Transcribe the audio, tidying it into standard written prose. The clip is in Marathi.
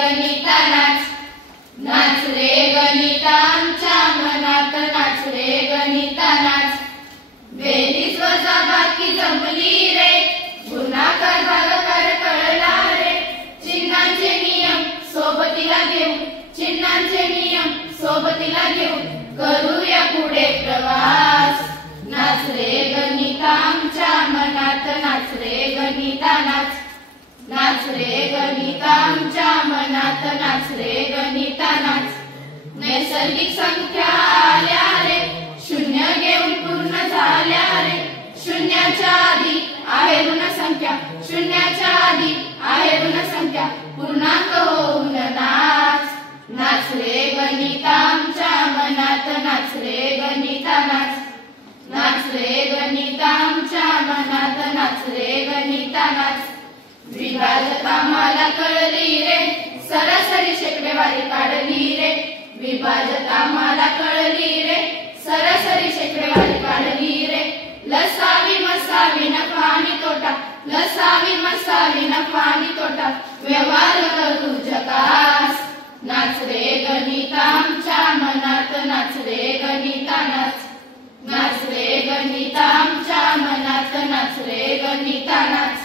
गणिता नाच, नाच रे गणिता आमच्या मनात, नाच रे गणिता नाच. बेरीज वजाबाकी जमली रे, गुणाकार भागाकार कळला रे. चिन्हांचे नियम सोबतीला घेऊन, चिन्हांचे नियम सोबतीला घेऊन करूया पुढे प्रवास. नाच रे गणिता आमच्या मनात, नाच रे गणिता नाच, नाच रे गणिता आमच्या मनात, नाच रे गणिता नाच. नैसर्गिक संख्या आल्या रे, शून्य घेऊन पूर्ण झाल्या रे. शून्याच्या आधी आहे ऋण संख्या, शून्याच्या आधी आहे ऋण संख्या, पूर्णांक होऊन नाच. नाच रे गणिता आमच्या मनात, नाच रे गणिता नाच, नाच रे गणिता आमच्या मनात, नाच रे गणिता नाच. विभाजक आम्हाला कळली रे, सरासरी शेकडेवारी काढली रे. विभाजक आम्हाला कळली रे, सरासरी शेकडेवारी काढली रे. लसावी मसावी नफा आणि तोटा, लसावी मसावी नफा आणि तोटा, व्यवहार करू झकास. नाच रे गणिता आमच्या मनात, नाच रे गणिता नाच, नाच रे गणिता आमच्या मनात, नाच रे गणिता नाच.